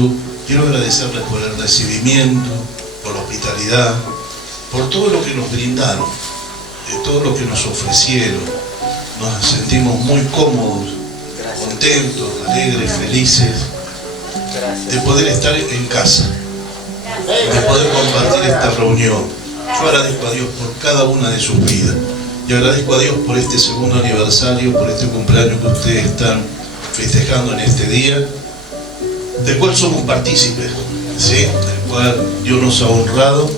Espíritu. Quiero agradecerles por el recibimiento, por la hospitalidad, por todo lo que nos brindaron, todo lo que nos ofrecieron. Nos sentimos muy cómodos, contentos, alegres, felices de poder estar en casa, de poder compartir esta reunión. Yo agradezco a Dios por cada una de sus vidas y agradezco a Dios por este segundo aniversario, por este cumpleaños que ustedes están festejando en este día, del cual somos partícipes, ¿sí? Del cual Dios nos ha honrado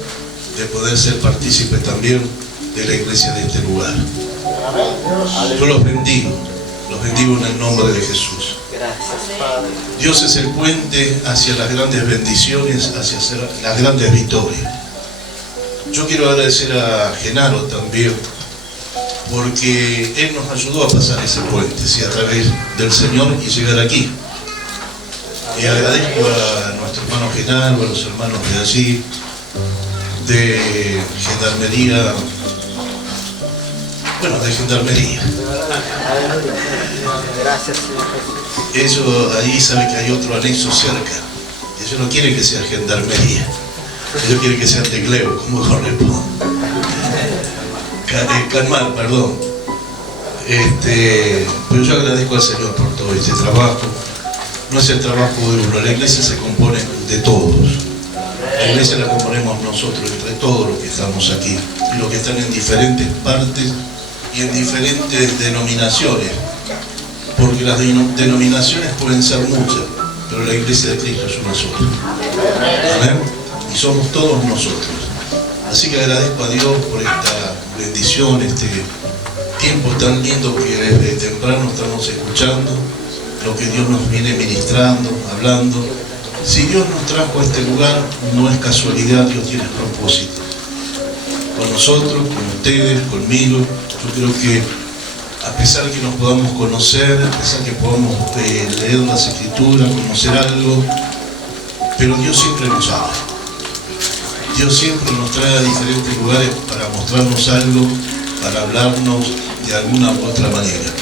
de poder ser partícipes también de la iglesia de este lugar. Yo los bendigo en el nombre de Jesús. Dios es el puente hacia las grandes bendiciones, hacia las grandes victorias. Yo quiero agradecer a Genaro también, porque él nos ayudó a pasar ese puente, ¿sí? A través del Señor y llegar aquí. Y agradezco a nuestro hermano Genaro, a los hermanos de allí, de Gendarmería, de Gendarmería. Gracias, Señor Jesús. Ellos ahí saben que hay otro anexo cerca. Ellos no quieren que sea Gendarmería. Ellos quieren que sea Tecleo, como corresponde. Calmar, perdón. Pero yo agradezco al Señor por todo este trabajo. No es el trabajo de uno. La iglesia se compone de todos. La iglesia la componemos nosotros, entre todos los que estamos aquí. Y los que están en diferentes partes y en diferentes denominaciones. Porque las denominaciones pueden ser muchas, pero la iglesia de Cristo es una sola. Amén. Y somos todos nosotros. Así que agradezco a Dios por esta bendición, este tiempo tan lindo que desde temprano estamos escuchando, lo que Dios nos viene ministrando, hablando. Si Dios nos trajo a este lugar, no es casualidad, Dios tiene propósito. Con nosotros, con ustedes, conmigo, yo creo que a pesar que nos podamos conocer, a pesar que podamos leer las Escrituras, conocer algo, pero Dios siempre nos habla. Dios siempre nos trae a diferentes lugares para mostrarnos algo, para hablarnos de alguna u otra manera.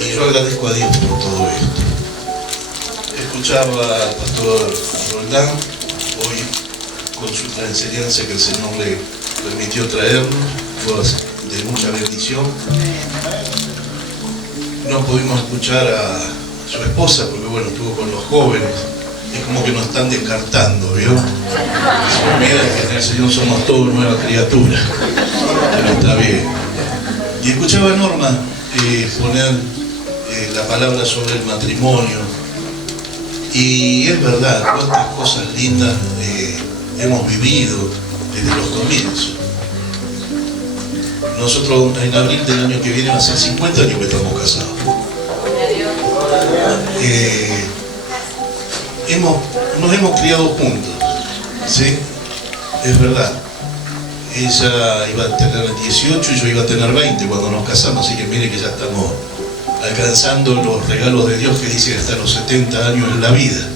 Y yo agradezco a Dios por todo esto. Escuchaba al pastor Roldán hoy con la enseñanza que el Señor le permitió traernos, fue de mucha bendición. No pudimos escuchar a su esposa porque estuvo con los jóvenes. Es como que nos están descartando, ¿vio? Se olvida que en el Señor somos todos nuevas criaturas. Pero está bien. Y escuchaba a Norma poner la palabra sobre el matrimonio. Y es verdad, cuántas cosas lindas hemos vivido desde los comienzos. Nosotros en abril del año que viene va a ser 50 años que estamos casados. Nos hemos criado juntos, ¿sí? Es verdad. Ella iba a tener 18 y yo iba a tener 20 cuando nos casamos, así que mire que ya estamos alcanzando los regalos de Dios que dice que hasta los 70 años en la vida,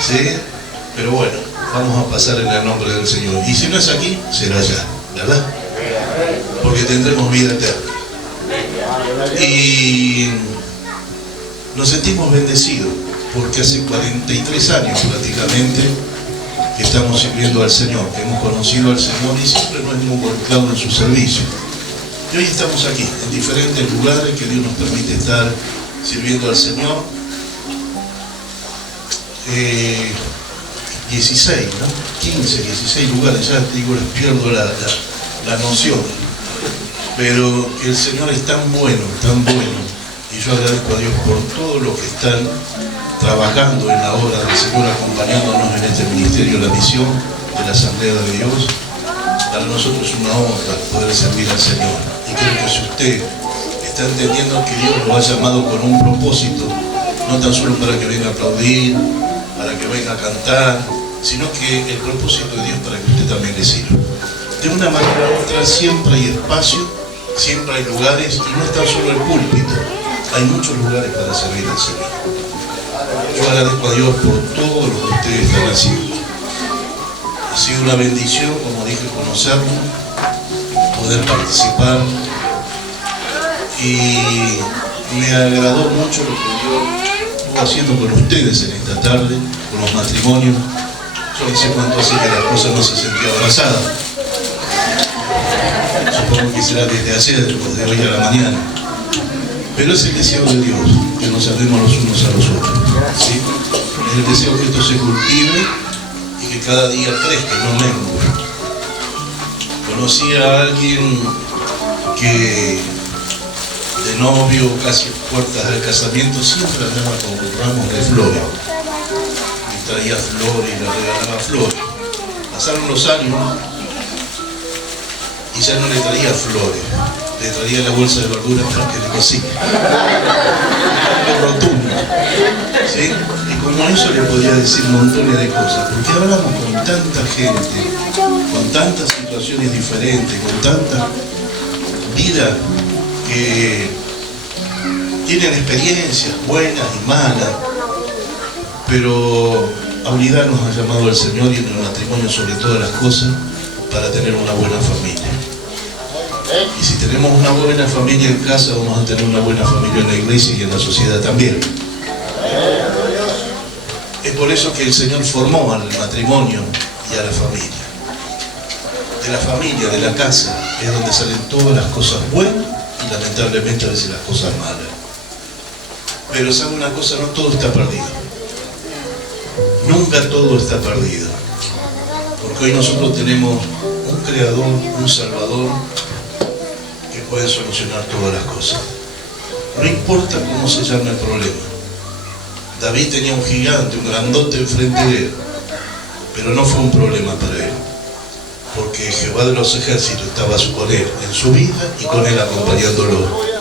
¿sí? Pero bueno, vamos a pasar en el nombre del Señor. Y si no es aquí, será allá, ¿verdad? Porque tendremos vida eterna. Y nos sentimos bendecidos porque hace 43 años prácticamente que estamos sirviendo al Señor, que hemos conocido al Señor y siempre nos hemos involucrado en su servicio. Y hoy estamos aquí, en diferentes lugares que Dios nos permite estar sirviendo al Señor. 16, ¿no? 15, 16 lugares, ya digo, les pierdo la noción. Pero el Señor es tan bueno, y yo agradezco a Dios por todo lo que están trabajando en la obra del Señor, acompañándonos en este ministerio, la misión de la Asamblea de Dios. Para nosotros es una honra poder servir al Señor. Y creo que si usted está entendiendo que Dios lo ha llamado con un propósito, no tan solo para que venga a aplaudir, para que venga a cantar, sino que el propósito de Dios para que usted también le sirva. De una manera u otra siempre hay espacio, siempre hay lugares, y no es tan solo el púlpito, hay muchos lugares para servir al Señor. Yo agradezco a Dios por todo lo que ustedes están haciendo. Ha sido una bendición, como dije, conocerlo, poder participar, y me agradó mucho lo que Dios haciendo con ustedes en esta tarde, con los matrimonios. Yo no sé cuánto hace que la esposa no se sentía abrazada. Supongo que será desde ayer o de hoy a la mañana. Pero es el deseo de Dios, que nos amemos los unos a los otros, ¿sí? Es el deseo que esto se cultive y que cada día crezca, no mengue. Conocí a alguien que de novio, casi puertas del casamiento, siempre andaba con ramos de flores. Y traía flores y le regalaba flores. Pasaron los años y ya no le traía flores, le traía la bolsa de verduras para que le cocine. Lo rotundo, ¿sí? Y como eso le podía decir montones de cosas, porque hablamos con tanta gente, con tantas situaciones diferentes, con tanta vida que tienen experiencias buenas y malas, pero a unidad nos ha llamado el Señor y en el matrimonio sobre todas las cosas para tener una buena familia. Y si tenemos una buena familia en casa, vamos a tener una buena familia en la iglesia y en la sociedad también. Es por eso que el Señor formó al matrimonio y a la familia. De la familia, de la casa, es donde salen todas las cosas buenas y lamentablemente a veces las cosas malas. Pero sabe una cosa, no todo está perdido. Nunca todo está perdido. Porque hoy nosotros tenemos un Creador, un Salvador, que puede solucionar todas las cosas. No importa cómo se llame el problema. David tenía un gigante, un grandote enfrente de él, pero no fue un problema para él, porque Jehová de los ejércitos estaba con él en su vida y con él acompañándolo.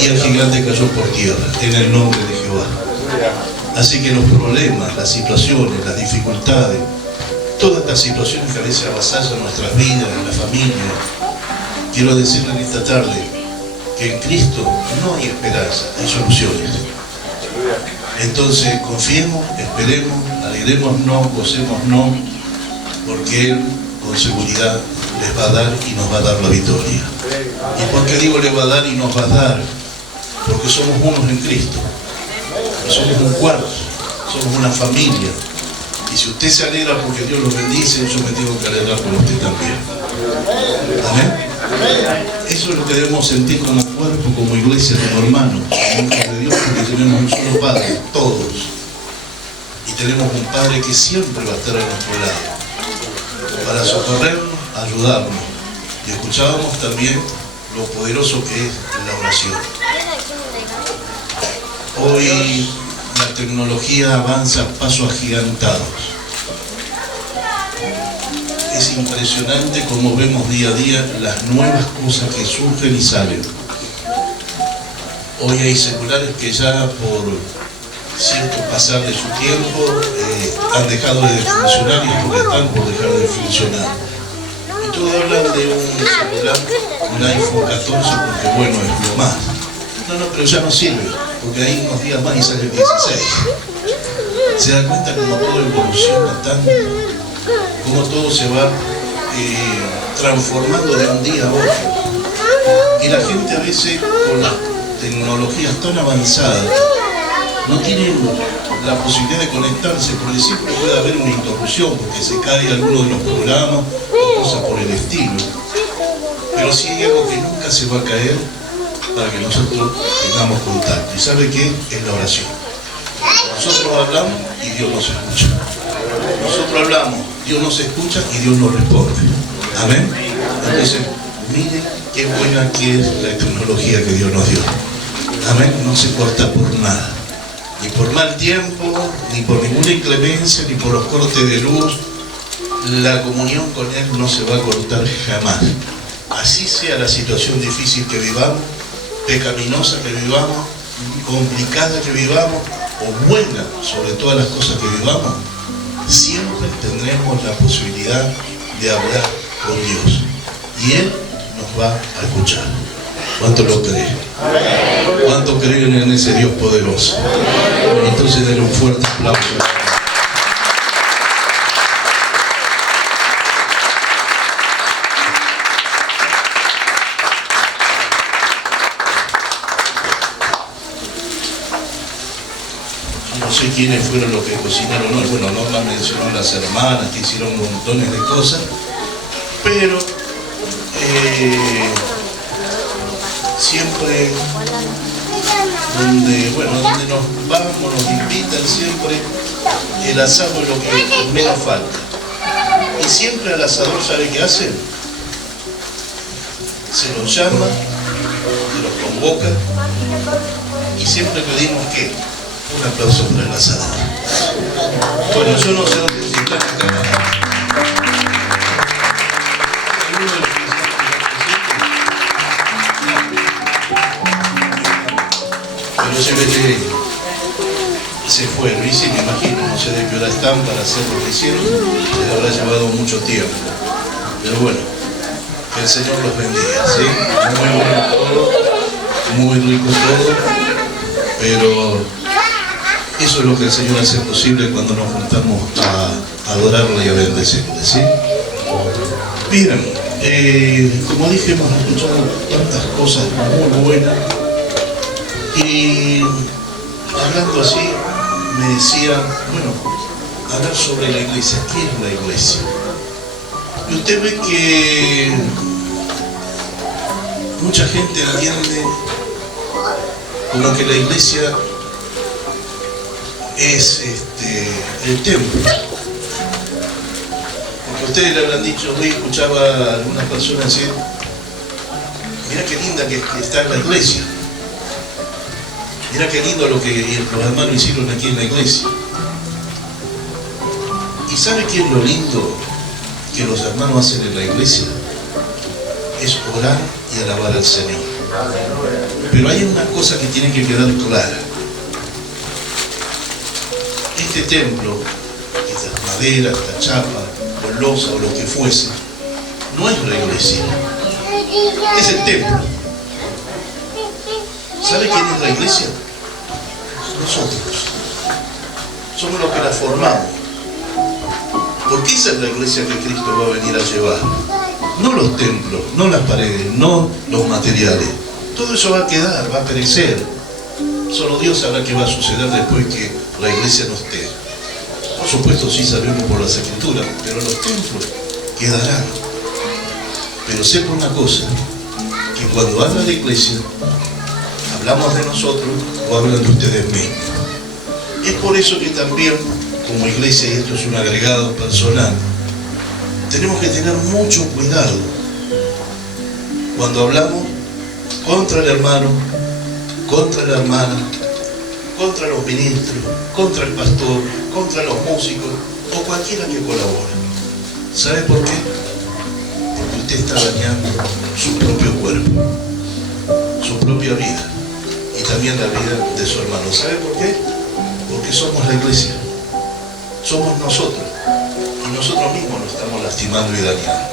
Y el gigante cayó por tierra, en el nombre de Jehová. Así que los problemas, las situaciones, las dificultades, todas estas situaciones que a veces avasallan nuestras vidas, en la familia, quiero decirle en esta tarde que en Cristo no hay esperanza, hay soluciones. Entonces confiemos, esperemos, alegrémonos, gocémonos, porque Él con seguridad les va a dar y nos va a dar la victoria. ¿Y por qué digo les va a dar y nos va a dar? Porque somos unos en Cristo, y somos un cuerpo, somos una familia. Y si usted se alegra porque Dios los bendice, yo me tengo que alegrar por usted también. ¿Amén? Eso es lo que debemos sentir como cuerpo, como iglesia, como hermanos, como hijos de Dios, porque tenemos un solo Padre, todos. Y tenemos un Padre que siempre va a estar a nuestro lado, para socorrernos, ayudarnos. Y escuchábamos también lo poderoso que es la oración. Hoy la tecnología avanza a pasos agigantados. Es impresionante cómo vemos día a día las nuevas cosas que surgen y salen. Hoy hay celulares que ya por cierto pasar de su tiempo han dejado de funcionar y porque están por dejar de funcionar. Y todos hablan de un celular, un iPhone 14, porque bueno, es lo más. No, pero ya no sirve, porque hay unos días más y sale el 16. Se da cuenta cómo todo evoluciona tanto, cómo todo se va transformando de un día a otro. Y la gente a veces con las tecnologías tan avanzadas no tiene la posibilidad de conectarse, porque siempre puede haber una interrupción, porque se cae alguno de los programas o cosas por el estilo. Pero sí hay algo que nunca se va a caer para que nosotros tengamos contacto. ¿Y sabe qué? Es la oración. Nosotros hablamos y Dios nos escucha. Nosotros hablamos, Dios nos escucha y Dios nos responde. Amén. Entonces, miren qué buena que es la tecnología que Dios nos dio. Amén. No se corta por nada. Ni por mal tiempo, ni por ninguna inclemencia, ni por los cortes de luz. La comunión con Él no se va a cortar jamás. Así sea la situación difícil que vivamos, pecaminosa que vivamos, complicada que vivamos, o buena sobre todas las cosas que vivamos, siempre tendremos la posibilidad de hablar con Dios. Y Él nos va a escuchar. ¿Cuánto lo creen? ¿Cuánto creen en ese Dios poderoso? Entonces denle un fuerte aplauso. sé quiénes fueron los que cocinaron hoy. Bueno, Norma mencionó las hermanas que hicieron montones de cosas, pero siempre donde nos vamos, nos invitan siempre, el asado es lo que menos falta. Y siempre al asador, ¿sabe qué hacen? Se los llama, se los convoca y siempre pedimos que un aplauso para el asador. Bueno, yo no sé dónde se está acá. Pero se ve que se fueron, y sí, me imagino, no sé de qué hora están para hacer lo que hicieron, les habrá llevado mucho tiempo. Pero bueno, que el Señor los bendiga, ¿sí? Muy bueno todo, muy rico todo, pero eso es lo que el Señor hace posible cuando nos juntamos a adorarle y a bendecirle, ¿sí? Bien, como dije, hemos escuchado tantas cosas muy buenas y hablando así, me decía, bueno, hablar sobre la iglesia. ¿Qué es la iglesia? Y usted ve que mucha gente entiende como que la iglesia es el templo. Porque ustedes le habrán dicho, hoy escuchaba a algunas personas decir, mira qué linda que está en la iglesia. Mira qué lindo lo que los hermanos hicieron aquí en la iglesia. ¿Y sabe qué es lo lindo que los hermanos hacen en la iglesia? Es orar y alabar al Señor. Pero hay una cosa que tiene que quedar clara. Este templo, esta madera, esta chapa, o losa, o lo que fuese, no es la iglesia. Es el templo. ¿Sabe quién es la iglesia? Nosotros. Somos los que la formamos. Porque esa es la iglesia que Cristo va a venir a llevar. No los templos, no las paredes, no los materiales. Todo eso va a quedar, va a perecer. Solo Dios sabrá qué va a suceder después que la iglesia no esté. Por supuesto sí sabemos por las escrituras, pero los templos quedarán. Pero sepa una cosa, que cuando habla de iglesia, hablamos de nosotros o hablan de ustedes mismos. Es por eso que también, como iglesia, y esto es un agregado personal, tenemos que tener mucho cuidado cuando hablamos contra el hermano, contra la hermana, contra los ministros, contra el pastor, contra los músicos o cualquiera que colabore. ¿Sabe por qué? Porque usted está dañando su propio cuerpo, su propia vida y también la vida de su hermano. ¿Sabe por qué? Porque somos la iglesia, somos nosotros y nosotros mismos nos estamos lastimando y dañando.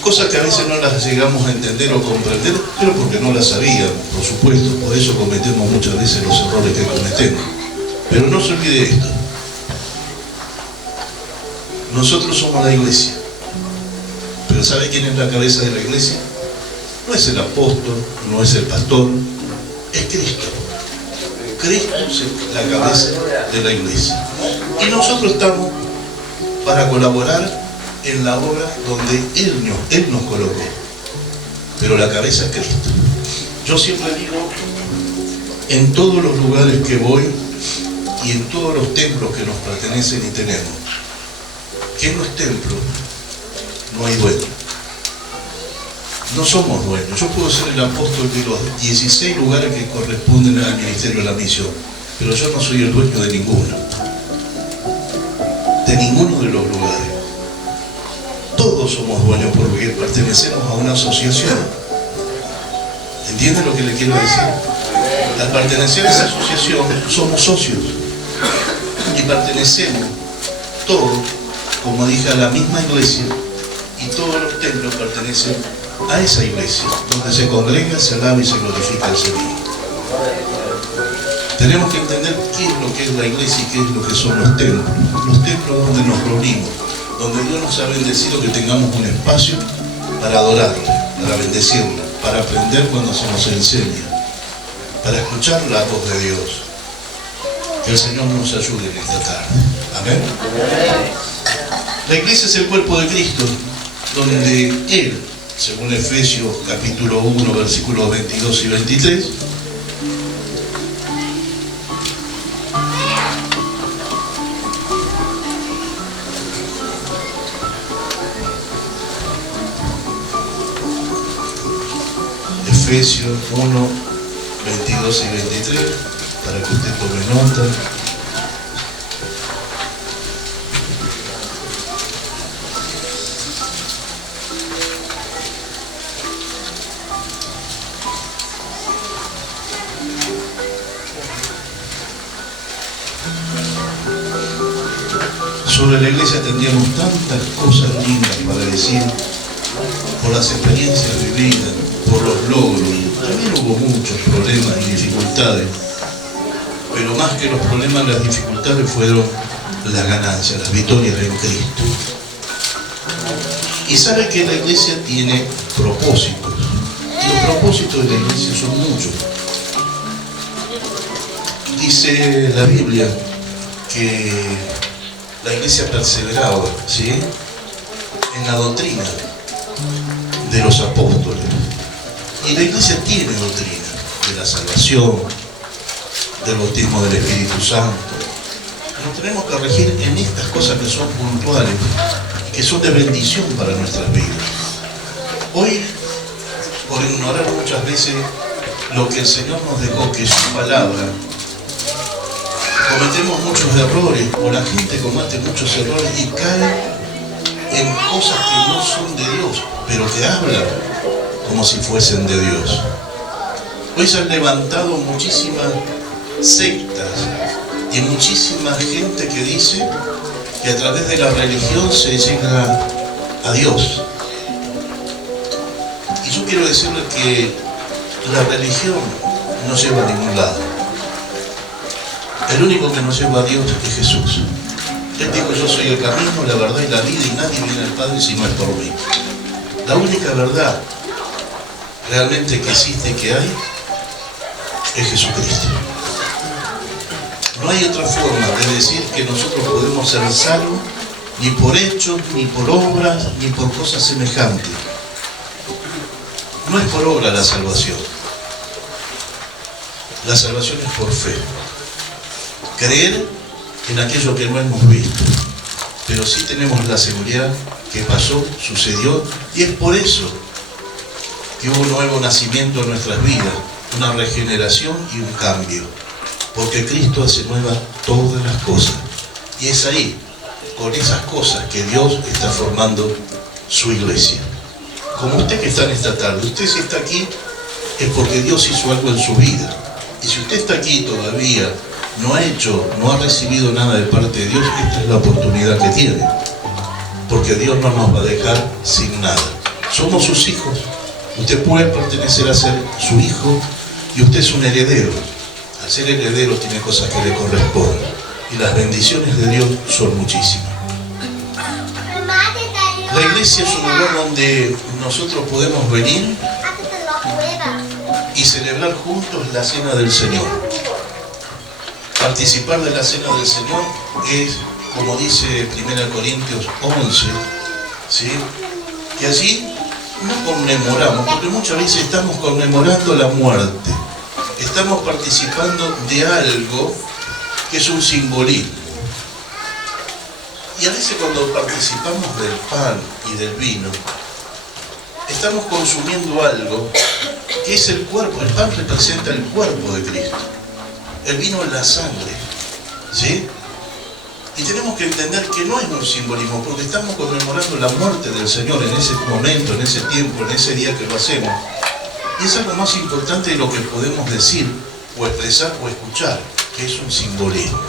Cosas que a veces no las llegamos a entender o comprender, pero porque no las sabían, por supuesto, por eso cometemos muchas veces los errores que cometemos. Pero no se olvide esto, nosotros somos la iglesia, pero ¿sabe quién es la cabeza de la iglesia? No es el apóstol, no es el pastor, es Cristo. Cristo es la cabeza de la iglesia. Y nosotros estamos para colaborar en la obra donde Él nos colocó. Pero la cabeza es Cristo. Yo siempre digo, en todos los lugares que voy y en todos los templos que nos pertenecen y tenemos, que en los templos no hay dueño. No somos dueños. Yo puedo ser el apóstol de los 16 lugares que corresponden al ministerio de la misión, pero yo no soy el dueño de ninguno. De ninguno de los lugares. Todos somos dueños porque pertenecemos a una asociación. ¿Entienden lo que le quiero decir? Al pertenecer a esa asociación somos socios y pertenecemos todos, como dije, a la misma iglesia, y todos los templos pertenecen a esa iglesia, donde se congrega, se alaba y se glorifica al Señor. Tenemos que entender qué es lo que es la iglesia y qué es lo que son los templos. Los templos donde nos reunimos, donde Dios nos ha bendecido que tengamos un espacio para adorarle, para bendecirle, para aprender cuando se nos enseña, para escuchar la voz de Dios. Que el Señor nos ayude en esta tarde. Amén. La iglesia es el cuerpo de Cristo, donde Él, según Efesios capítulo 1, versículos 22 y 23, Efesios 1, 22 y 23, para que usted tome nota. Sobre la iglesia tendríamos tantas cosas lindas para decir, por las experiencias vividas, por los logros. También hubo muchos problemas y dificultades, pero más que los problemas, las dificultades fueron las ganancias, las victorias en Cristo. Y sabe que la iglesia tiene propósitos, y los propósitos de la iglesia son muchos. Dice la Biblia que la iglesia perseveraba, ¿sí?, en la doctrina de los apóstoles. Y la iglesia tiene doctrina de la salvación, del bautismo del Espíritu Santo. Nos tenemos que regir en estas cosas que son puntuales y que son de bendición para nuestras vidas. Hoy, por ignorar muchas veces lo que el Señor nos dejó, que es su palabra, cometemos muchos errores, o la gente comete muchos errores y cae en cosas que no son de Dios, pero que hablan como si fuesen de Dios. Hoy se han levantado muchísimas sectas y muchísima gente que dice que a través de la religión se llega a Dios. Y yo quiero decirles que la religión no lleva a ningún lado. El único que nos lleva a Dios es Jesús. Él dijo: yo soy el camino, la verdad y la vida, y nadie viene al Padre si no es por mí. La única verdad realmente que existe y que hay es Jesucristo. No hay otra forma de decir que nosotros podemos ser salvos, ni por hechos, ni por obras, ni por cosas semejantes. No es por obra la salvación. La salvación es por fe. Creer en aquello que no hemos visto, pero sí tenemos la seguridad que pasó, sucedió, y es por eso que hubo un nuevo nacimiento en nuestras vidas, una regeneración y un cambio, porque Cristo hace nuevas todas las cosas, y es ahí, con esas cosas, que Dios está formando su iglesia. Como usted que está en esta tarde, usted si está aquí es porque Dios hizo algo en su vida, y si usted está aquí todavía no ha recibido nada de parte de Dios, esta es la oportunidad que tiene, porque Dios no nos va a dejar sin nada. Somos sus hijos. Usted puede pertenecer a ser su hijo y usted es un heredero. Al ser heredero tiene cosas que le corresponden, y las bendiciones de Dios son muchísimas. La iglesia es un lugar donde nosotros podemos venir y celebrar juntos la cena del Señor. Participar de la cena del Señor es, como dice 1 Corintios 11, ¿sí?, que allí no conmemoramos, porque muchas veces estamos conmemorando la muerte, estamos participando de algo que es un simbolismo. Y a veces cuando participamos del pan y del vino, estamos consumiendo algo que es el cuerpo. El pan representa el cuerpo de Cristo. El vino es la sangre, ¿sí? Y tenemos que entender que no es un simbolismo, porque estamos conmemorando la muerte del Señor en ese momento, en ese tiempo, en ese día que lo hacemos. Y es algo más importante de lo que podemos decir, o expresar, o escuchar, que es un simbolismo.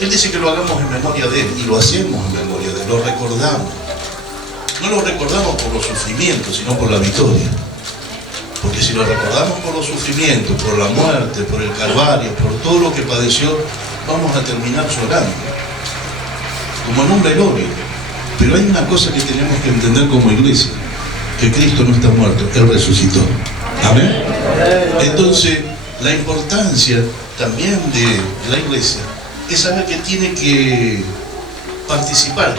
Él dice que lo hagamos en memoria de Él, y lo hacemos en memoria de Él, lo recordamos. No lo recordamos por los sufrimientos, sino por la victoria. Porque si lo recordamos por los sufrimientos, por la muerte, por el Calvario, por todo lo que padeció, vamos a terminar llorando, como en un velorio. Pero hay una cosa que tenemos que entender como iglesia, que Cristo no está muerto, Él resucitó. Amén. Entonces, La importancia también de la iglesia es saber que tiene que participar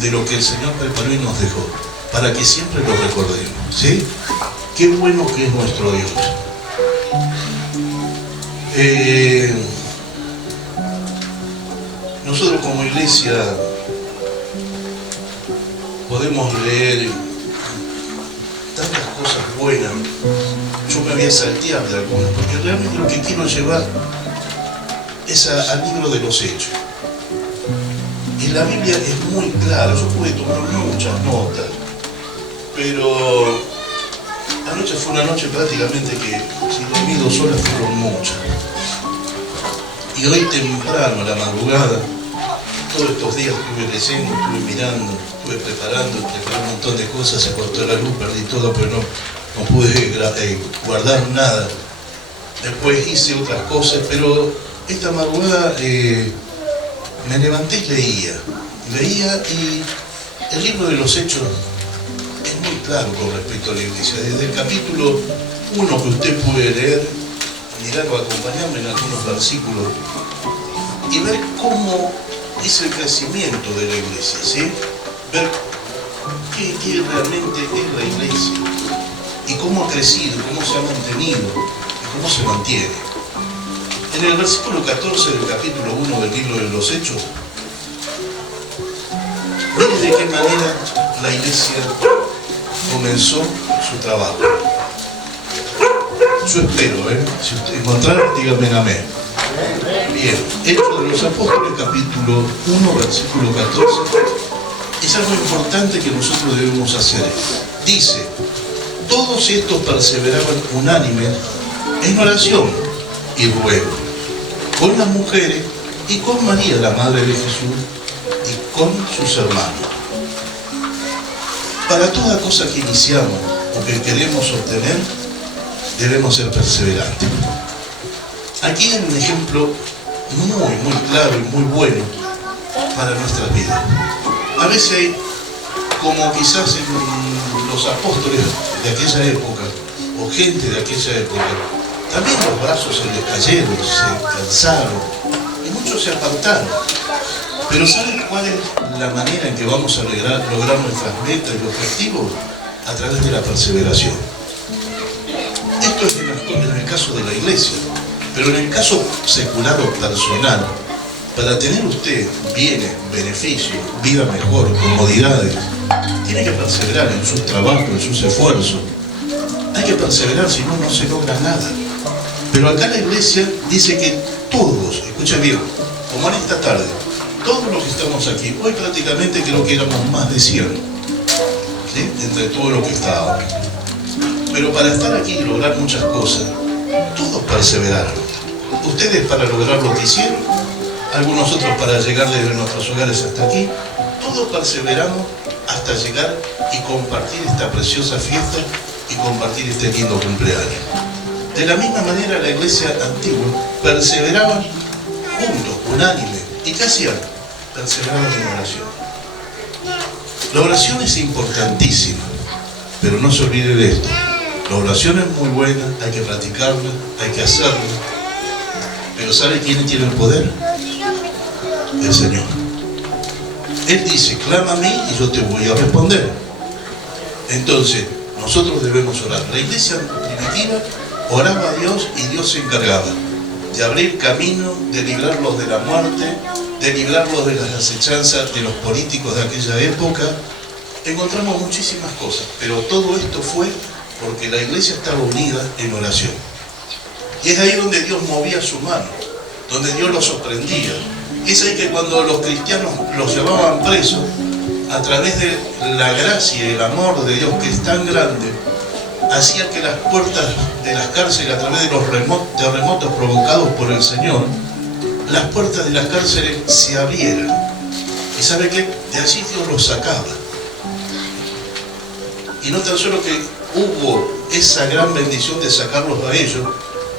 de lo que el Señor preparó y nos dejó, para que siempre lo recordemos, ¿sí? Qué bueno que es nuestro Dios. Nosotros como iglesia podemos leer tantas cosas buenas. Yo me voy a saltear de algunas, porque realmente lo que quiero llevar es al libro de los Hechos. Y la Biblia es muy clara, yo pude tomar muchas notas, pero anoche fue una noche prácticamente que, si dormí 2 horas, fueron muchas. Y hoy temprano, a la madrugada, todos estos días estuve leyendo, estuve mirando, estuve preparé un montón de cosas, se cortó la luz, perdí todo, pero no pude guardar nada. Después hice otras cosas, pero esta madrugada me levanté y leía, y el libro de los Hechos es muy claro con respecto a la iglesia. Desde el capítulo 1 que usted puede leer, mirarlo, acompañarme en algunos versículos y ver cómo es el crecimiento de la iglesia, ¿sí? Ver qué realmente es la iglesia y cómo ha crecido, cómo se ha mantenido y cómo se mantiene. En el versículo 14 del capítulo 1 del libro de los Hechos, miren de qué manera la iglesia comenzó su trabajo. Yo espero, si ustedes encontraron, díganme amén. Bien, Hechos de los Apóstoles, capítulo 1, versículo 14, es algo importante que nosotros debemos hacer. Dice: todos estos perseveraban unánimes en oración y ruego, con las mujeres y con María, la madre de Jesús, y con sus hermanos. Para toda cosa que iniciamos o que queremos obtener, debemos ser perseverantes. Aquí hay un ejemplo muy claro y muy bueno para nuestras vidas. A veces hay, como quizás en los apóstoles de aquella época, o gente de aquella época, también los brazos se les cayeron, se cansaron, y muchos se apartaron. Pero ¿saben cuál es la manera en que vamos a lograr nuestras metas y objetivos? A través de la perseveración. Esto es en el caso de la iglesia, pero en el caso secular o personal, para tener usted bienes, beneficios, vida mejor, comodidades, tiene que perseverar en sus trabajos, en sus esfuerzos. Hay que perseverar, si no, no se logra nada. Pero acá la iglesia dice que todos, escuchen bien, como en esta tarde, todos los que estamos aquí, hoy prácticamente creo que éramos más de 100, ¿sí? Entre todo lo que estaba. Pero para estar aquí y lograr muchas cosas, todos perseveraron. Ustedes para lograr lo que hicieron, algunos otros para llegar desde nuestros hogares hasta aquí, todos perseveramos hasta llegar y compartir esta preciosa fiesta y compartir este lindo cumpleaños. De la misma manera la iglesia antigua perseveraba juntos, unánime. ¿Y qué hacían? Perseveraban en oración. La oración es importantísima, pero no se olvide de esto. La oración es muy buena, hay que practicarla, hay que hacerla. Pero ¿sabe quién tiene el poder? El Señor. Él dice: clama a mí y yo te voy a responder. Entonces, nosotros debemos orar. La iglesia primitiva oraba a Dios y Dios se encargaba de abrir camino, de librarlos de la muerte, de librarlos de las acechanzas de los políticos de aquella época. Encontramos muchísimas cosas, pero todo esto fue porque la iglesia estaba unida en oración. Y es ahí donde Dios movía su mano, donde Dios los sorprendía. Es ahí que cuando los cristianos los llevaban presos, a través de la gracia y el amor de Dios, que es tan grande, hacía que las puertas de las cárceles, a través de los terremotos provocados por el Señor, las puertas de las cárceles se abrieran. ¿Y sabe qué? De allí Dios los sacaba. Y no tan solo que hubo esa gran bendición de sacarlos a ellos,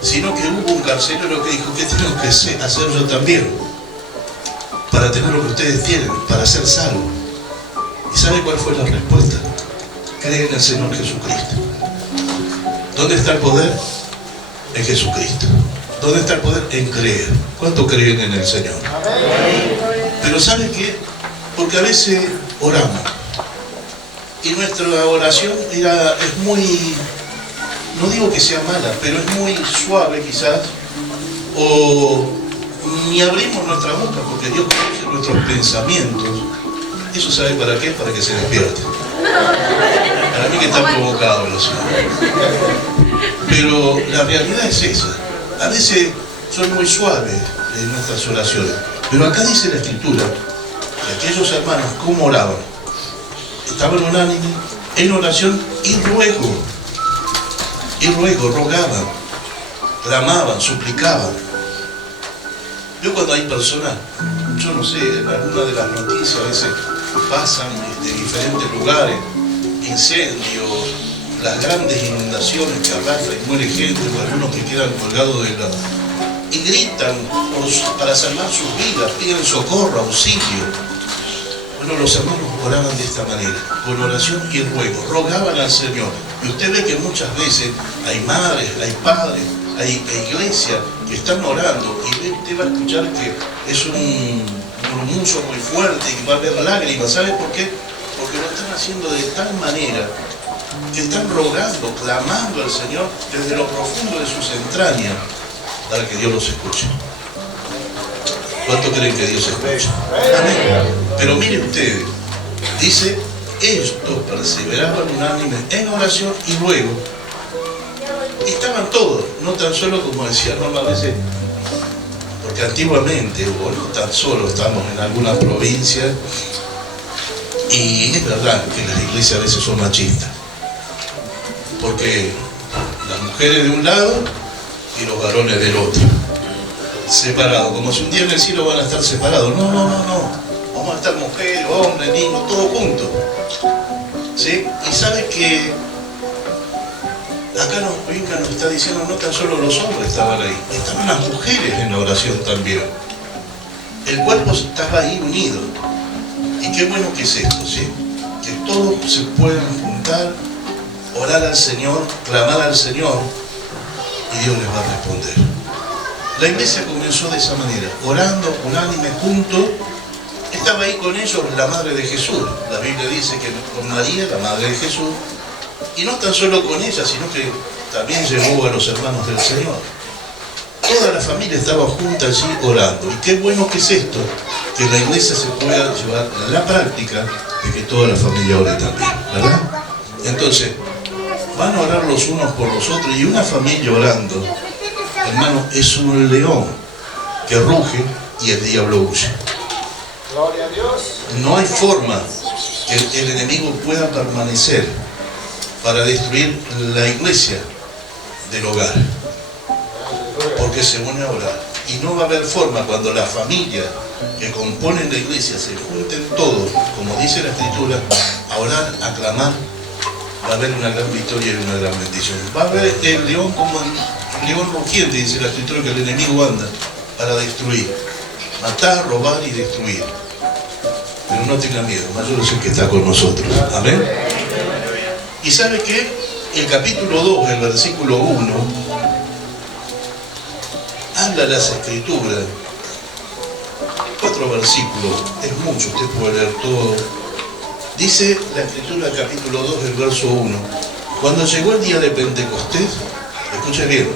sino que hubo un carcelero que dijo: ¿qué tengo que hacer yo también para tener lo que ustedes tienen, para ser salvos? ¿Y sabe cuál fue la respuesta? Cree en el Señor Jesucristo. ¿Dónde está el poder? En Jesucristo. ¿Dónde está el poder? En creer. ¿Cuánto creen en el Señor? Pero ¿saben qué? Porque a veces oramos y nuestra oración es muy, no digo que sea mala, pero es muy suave quizás, o ni abrimos nuestra boca porque Dios conoce nuestros pensamientos. ¿Eso sabe para qué? Para que se despierte. Para mí que está provocado el Señor. Pero la realidad es esa. A veces son muy suaves en nuestras oraciones. Pero acá dice la Escritura que aquellos hermanos, ¿cómo oraban? Estaban unánimes en oración y rogaban, clamaban, suplicaban. Yo cuando hay personas, yo no sé, en alguna de las noticias a veces pasan de diferentes lugares, incendios, las grandes inundaciones que arrastran y muere gente, o algunos que quedan colgados de la... y gritan para salvar sus vidas, piden socorro, auxilio. Bueno, los hermanos oraban de esta manera, con oración y ruego, rogaban al Señor. Y usted ve que muchas veces hay madres, hay padres, hay iglesias que están orando, y usted va a escuchar que es un murmullo muy fuerte y va a haber lágrimas. ¿Sabe por qué? Porque lo están haciendo de tal manera que están rogando, clamando al Señor desde lo profundo de sus entrañas para que Dios los escuche. ¿Cuánto creen que Dios escucha? Amén. Pero mire ustedes, dice, estos perseveraban unánimes en oración y ruego. Y estaban todos, no tan solo como decía Norma a veces, porque antiguamente, o no tan solo, estamos en alguna provincia, y es verdad que las iglesias a veces son machistas, porque las mujeres de un lado y los varones del otro, separados, como si un día en el cielo van a estar separados. No. Vamos a estar mujeres, hombres, niños, todos juntos. ¿Sí? Y sabe que acá nos está diciendo, no tan solo los hombres estaban ahí, estaban las mujeres en la oración también. El cuerpo estaba ahí unido. Y qué bueno que es esto, ¿sí? Que todos se puedan juntar, orar al Señor, clamar al Señor, y Dios les va a responder. La iglesia comenzó de esa manera, orando unánime juntos. Estaba ahí con ellos la madre de Jesús. La Biblia dice que con María, la madre de Jesús, y no tan solo con ella, sino que también llevó a los hermanos del Señor. Toda la familia estaba junta allí orando. Y qué bueno que es esto, que la iglesia se pueda llevar a la práctica de que toda la familia ore también, ¿verdad? Entonces, van a orar los unos por los otros, y una familia orando, hermano, es un león que ruge y el diablo huye. Gloria a Dios. No hay forma que el enemigo pueda permanecer para destruir la iglesia del hogar, porque se une a orar. Y no va a haber forma cuando la familia que componen la iglesia se junten todos, como dice la Escritura, a orar, a clamar. Va a haber una gran victoria y una gran bendición. Va a haber el león como el león rugiente, dice la Escritura, que el enemigo anda para destruir, matar, robar y destruir. Pero no tenga miedo, mayor es el que está con nosotros. Amén. ¿Y sabe qué? El capítulo 2, el versículo 1, habla las Escrituras. 4 versículos, es mucho, usted puede leer todo. Dice la Escritura, capítulo 2, el verso 1. Cuando llegó el día de Pentecostés, escuche bien,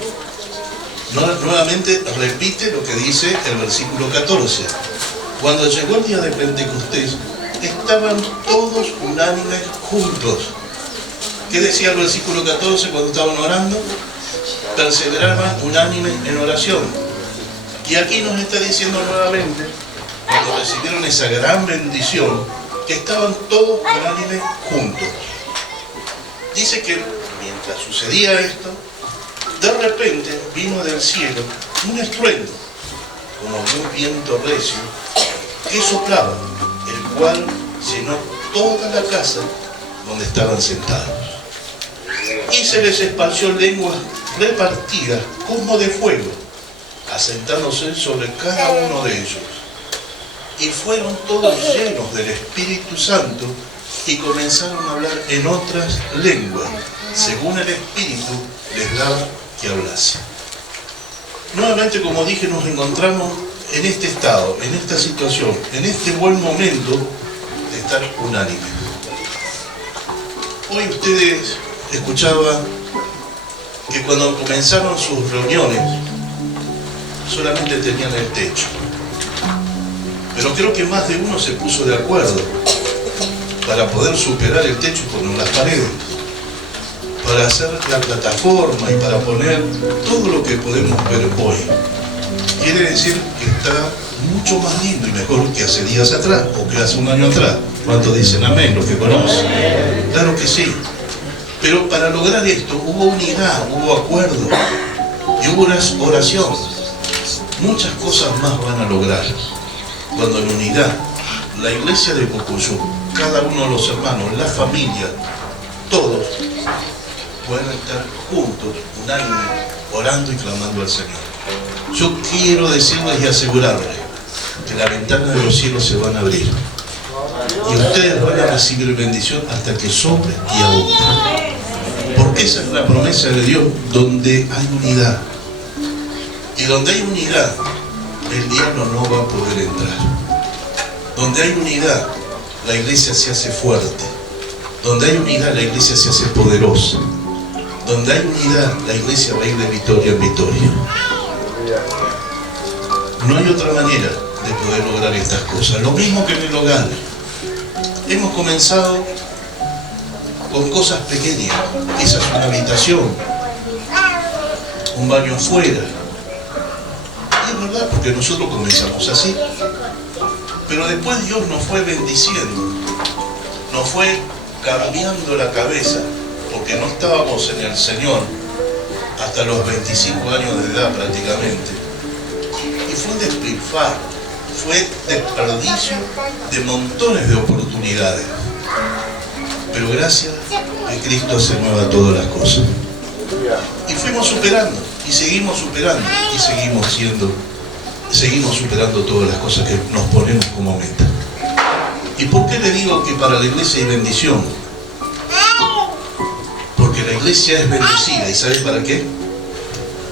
nuevamente repite lo que dice el versículo 14. Cuando llegó el día de Pentecostés, estaban todos unánimes juntos. ¿Qué decía el versículo 14 cuando estaban orando? Perseveraban unánimes en oración. Y aquí nos está diciendo nuevamente, cuando recibieron esa gran bendición, que estaban todos unánimes juntos. Dice que mientras sucedía esto, de repente vino del cielo un estruendo, como un viento recio, que soplaba, el cual llenó toda la casa donde estaban sentados. Y se les esparció lenguas repartidas como de fuego, asentándose sobre cada uno de ellos. Y fueron todos llenos del Espíritu Santo y comenzaron a hablar en otras lenguas, según el Espíritu les daba que hablase. nuevamente, como dije, nos encontramos en este estado, en esta situación, en este buen momento de estar unánimes. Hoy ustedes escuchaban que cuando comenzaron sus reuniones solamente tenían el techo, pero creo que más de uno se puso de acuerdo para poder superar el techo con las paredes, para hacer la plataforma y para poner todo lo que podemos ver hoy. Quiere decir que está mucho más lindo y mejor que hace días atrás o que hace un año atrás. ¿Cuántos dicen amén? Los que conocen. Claro que sí. Pero para lograr esto hubo unidad, hubo acuerdo y hubo una oración. Muchas cosas más van a lograr cuando en unidad la iglesia de Cocuyú, cada uno de los hermanos, la familia, todos pueden estar juntos, unánimes, orando y clamando al Señor. Yo quiero decirles y asegurarles que la ventana de los cielos se van a abrir y ustedes van a recibir bendición hasta que sobre y abunde. Porque esa es la promesa de Dios, donde hay unidad. Y donde hay unidad, el diablo no va a poder entrar. Donde hay unidad, la iglesia se hace fuerte. Donde hay unidad, la iglesia se hace poderosa. Donde hay unidad, la iglesia va a ir de victoria en victoria. No hay otra manera de poder lograr estas cosas. Lo mismo que en el hogar. Hemos comenzado con cosas pequeñas, quizás una habitación, un baño afuera. Y es verdad, porque nosotros comenzamos así. Pero después Dios nos fue bendiciendo, nos fue cambiando la cabeza, porque no estábamos en el Señor hasta los 25 años de edad prácticamente. Y fue un despilfarro, fue desperdicio de montones de oportunidades. Pero gracias a Cristo hace nueva todas las cosas. Y fuimos superando, y seguimos superando, y seguimos superando todas las cosas que nos ponemos como meta. ¿Y por qué le digo que para la iglesia hay bendición? Porque la iglesia es bendecida. ¿Y saben para qué?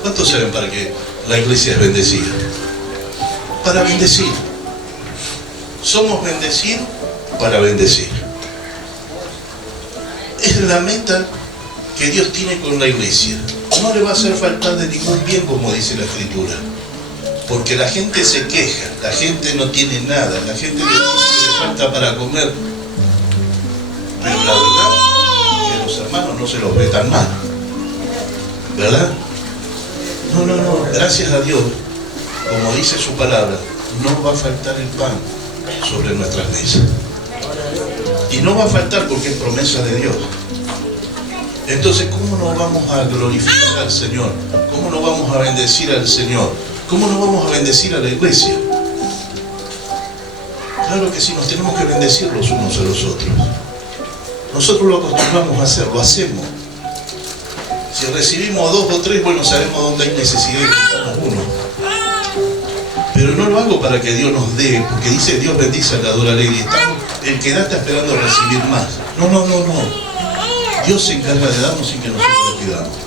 ¿Cuántos saben para qué la iglesia es bendecida? Para bendecir. Somos bendecidos para bendecir. Es la meta que Dios tiene con la iglesia. No le va a hacer falta de ningún bien, como dice la Escritura. Porque la gente se queja, la gente no tiene nada, la gente le dice que le falta para comer. Pero la verdad es que los hermanos no se los ve tan mal. ¿Verdad? No, gracias a Dios, como dice su palabra, no va a faltar el pan sobre nuestras mesas. Y no va a faltar porque es promesa de Dios. Entonces, ¿cómo no vamos a glorificar al Señor? ¿Cómo no vamos a bendecir al Señor? ¿Cómo no vamos a bendecir a la iglesia? Claro que sí, nos tenemos que bendecir los unos a los otros. Nosotros lo acostumbramos a hacer, lo hacemos. Si recibimos 2 o 3, bueno, sabemos dónde hay necesidad y necesitamos uno. Pero no lo hago para que Dios nos dé, porque dice Dios bendice al dador alegre. El que da está esperando recibir más. No. Dios se encarga de darnos sin que nosotros le pidamos.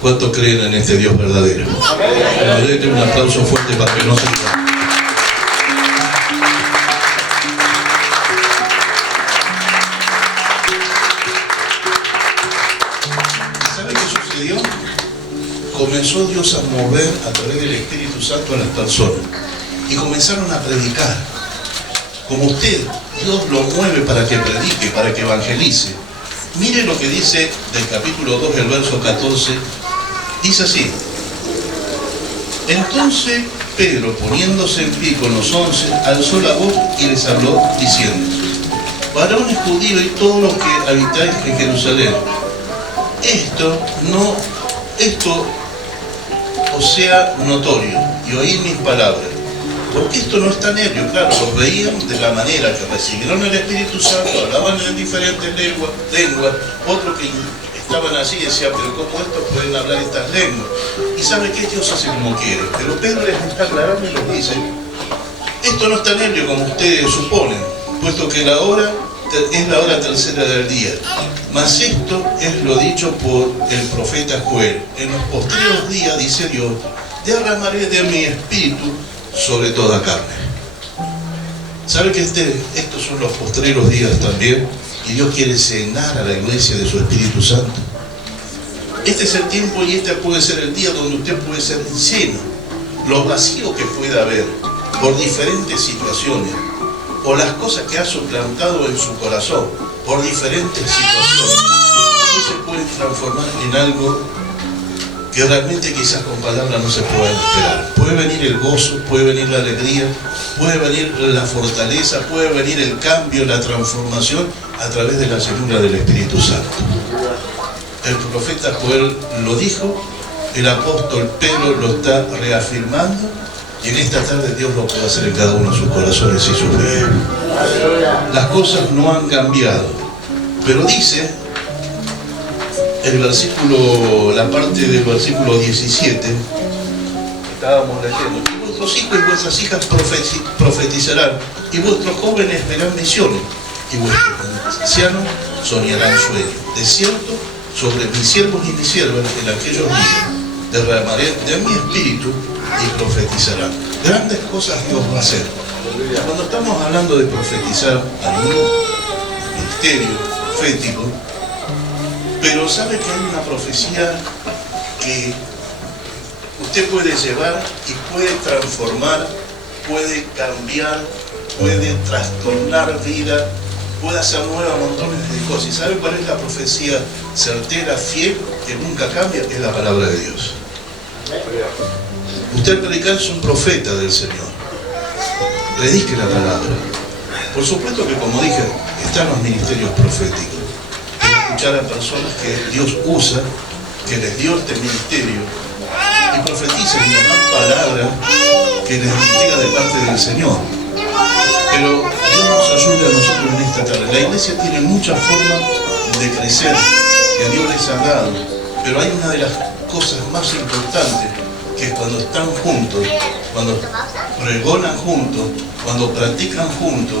¿Cuántos creen en este Dios verdadero? Bueno, denle un aplauso fuerte para que no se diga. ¿Sabe qué sucedió? Comenzó Dios a mover a través del Espíritu Santo a las personas y comenzaron a predicar. Como usted, Dios lo mueve para que predique, para que evangelice. Mire lo que dice del capítulo 2, el verso 14. Dice así: entonces Pedro, poniéndose en pie con los 11, alzó la voz y les habló diciendo: varones judíos y todos los que habitáis en Jerusalén, esto os sea notorio, y oíd mis palabras, porque esto no es tan ebrio. Claro, los veían de la manera que recibieron el Espíritu Santo, hablaban en diferentes lenguas, otros que estaban así decían, pero ¿cómo estos pueden hablar estas lenguas? Y sabe que Dios hace como quiere, pero Pedro les está aclarando y les dice: esto no es tan ebrio como ustedes suponen, puesto que la hora es la hora tercera del día. Mas esto es lo dicho por el profeta Joel. En los postreros días, dice Dios, derramaré de mi espíritu sobre toda carne. ¿Sabe que estos son los postreros días también? Y Dios quiere llenar a la iglesia de su Espíritu Santo. Este es el tiempo y este puede ser el día donde usted puede ser lleno. Los vacíos que pueda haber por diferentes situaciones, o las cosas que ha suplantado en su corazón por diferentes situaciones, no se pueden transformar en algo que realmente quizás con palabras no se puedan esperar. Puede venir el gozo, puede venir la alegría, puede venir la fortaleza, puede venir el cambio, la transformación a través de la llenura del Espíritu Santo. El profeta Joel lo dijo, el apóstol Pedro lo está reafirmando, y en esta tarde Dios lo puede hacer en cada uno de sus corazones y sus vidas. Las cosas no han cambiado, pero dice el versículo, la parte del versículo 17, estábamos leyendo: y vuestros hijos y vuestras hijas profetizarán, y vuestros jóvenes verán visiones, y vuestros ancianos soñarán sueños. De cierto, sobre mis siervos y mis siervas en aquellos días derramaré de mi espíritu y profetizarán. Grandes cosas Dios va a hacer. Cuando estamos hablando de profetizar, algunos ministerios proféticos, pero sabe que hay una profecía que usted puede llevar y puede transformar, puede cambiar, puede trastornar vida, puede hacer nuevas montones de cosas. ¿Y sabe cuál es la profecía certera, fiel, que nunca cambia? Es la palabra de Dios. Usted al predicar es un profeta del Señor. Predique la palabra. Por supuesto que, como dije, están los ministerios proféticos. Escuchar a personas que Dios usa, que les dio este ministerio, y profetizan y nos dan palabra que les entrega de parte del Señor. Pero Dios nos ayuda a nosotros en esta tarde. La iglesia tiene muchas formas de crecer que Dios les ha dado, pero hay una de las cosas más importantes, que es cuando están juntos, cuando pregonan juntos, cuando practican juntos,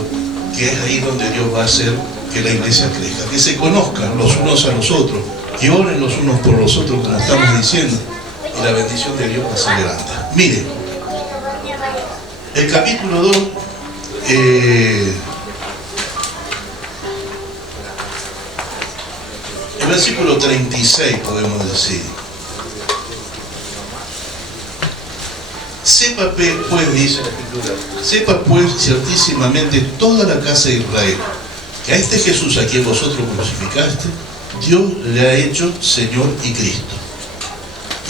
que es ahí donde Dios va a hacer que la iglesia crezca, que se conozcan los unos a los otros, que oren los unos por los otros, como estamos diciendo, y la bendición de Dios va a ser grande. Mire, el capítulo 2, el versículo 36 podemos decir: sepa pues, dice la Escritura, sepa pues ciertísimamente toda la casa de Israel, que a este Jesús a quien vosotros crucificaste, Dios le ha hecho Señor y Cristo.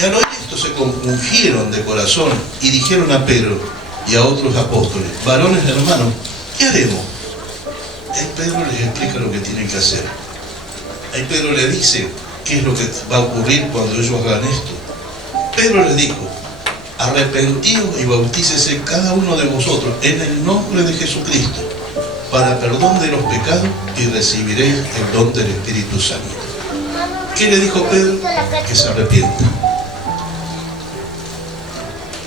Y al oír esto se compungieron de corazón y dijeron a Pedro y a otros apóstoles: varones hermanos, ¿qué haremos? Ahí Pedro les explica lo que tienen que hacer. Ahí Pedro les dice qué es lo que va a ocurrir cuando ellos hagan esto. Pedro les dijo: arrepentidos y bautícese cada uno de vosotros en el nombre de Jesucristo para perdón de los pecados, y recibiréis el don del Espíritu Santo. ¿Qué le dijo Pedro? Que se arrepienta.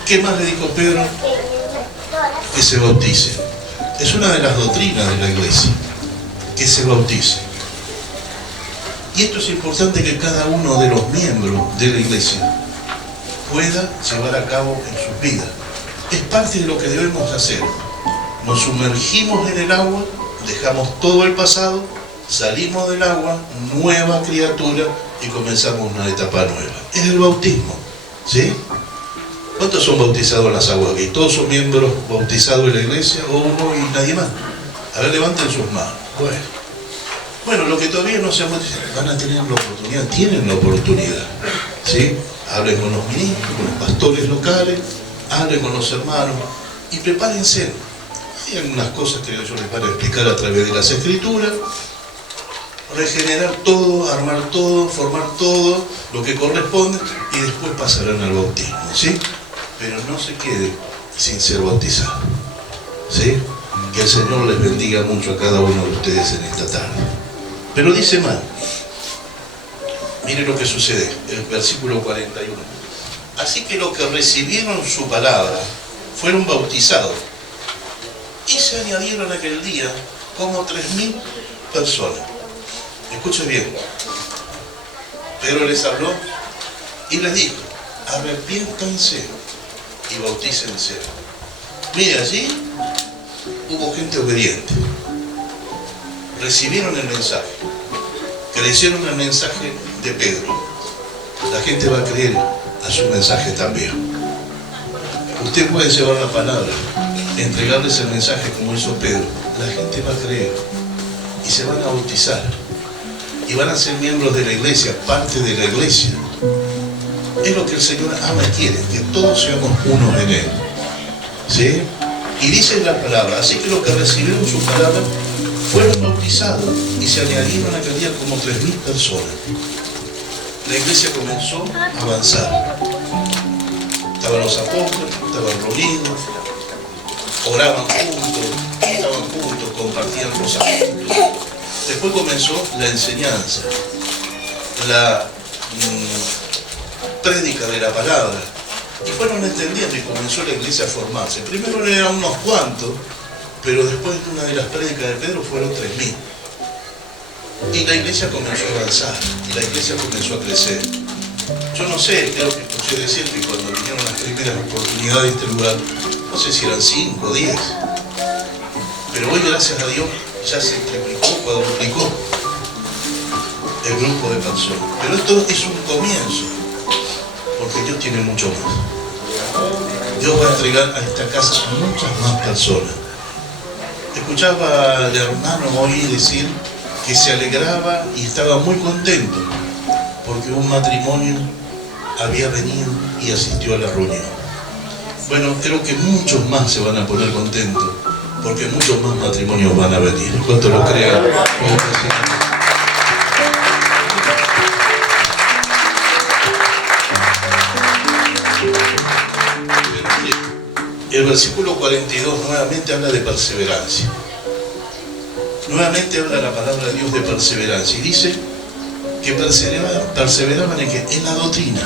¿Qué más le dijo Pedro? Que se bautice. Es una de las doctrinas de la iglesia, que se bautice. Y esto es importante, que cada uno de los miembros de la iglesia pueda llevar a cabo en sus vidas. Es parte de lo que debemos hacer. Nos sumergimos en el agua, dejamos todo el pasado, salimos del agua, nueva criatura, y comenzamos una etapa nueva. Es el bautismo, ¿sí? ¿Cuántos son bautizados en las aguas aquí? ¿Todos son miembros bautizados de la iglesia, o uno y nadie más? A ver, levanten sus manos. Bueno, lo que todavía no se han bautizado, van a tener la oportunidad, tienen la oportunidad, ¿sí? Hablen con los ministros, con los pastores locales, hablen con los hermanos y prepárense. Hay algunas cosas que yo les voy a explicar a través de las Escrituras: regenerar todo, armar todo, formar todo lo que corresponde, y después pasarán al bautismo, ¿sí? Pero no se quede sin ser bautizado, ¿sí? Que el Señor les bendiga mucho a cada uno de ustedes en esta tarde. Pero dice más. Mire lo que sucede, el versículo 41. Así que los que recibieron su palabra fueron bautizados, y se añadieron aquel día como 3.000 personas. Escuche bien. Pedro les habló y les dijo: arrepiéntanse y bautícense. Mire, allí hubo gente obediente. Recibieron el mensaje. Creyeron el mensaje de Pedro. La gente va a creer a su mensaje también. Usted puede llevar la palabra, entregarles el mensaje como hizo Pedro. La gente va a creer y se van a bautizar y van a ser miembros de la iglesia, parte de la iglesia. Es lo que el Señor ama y quiere, que todos seamos unos en Él. ¿Sí? Y dice la palabra, así que los que recibieron su palabra fueron bautizados y se añadieron aquel día como 3.000 personas. La iglesia comenzó a avanzar. Estaban los apóstoles, estaban reunidos, oraban juntos, estaban juntos, compartían cosas juntos. Después comenzó la enseñanza, la prédica de la palabra, y fueron entendiendo y comenzó la iglesia a formarse. Primero eran unos cuantos, pero después de una de las prédicas de Pedro fueron 3.000. Y la iglesia comenzó a avanzar, y la iglesia comenzó a crecer. Yo no sé, creo que escuché decir que cuando vinieron las primeras oportunidades de este lugar, no sé si eran 5 o 10, pero hoy, gracias a Dios, ya se triplicó, cuadruplicó el grupo de personas. Pero esto es un comienzo, porque Dios tiene mucho más. Dios va a entregar a esta casa muchas más personas. Escuchaba al hermano hoy decir que se alegraba y estaba muy contento porque un matrimonio había venido y asistió a la reunión. Bueno, creo que muchos más se van a poner contentos porque muchos más matrimonios van a venir. ¿Cuánto lo crean? El versículo 42 nuevamente habla de perseverancia. Nuevamente habla la palabra de Dios de perseverancia y dice que perseveraban en la doctrina,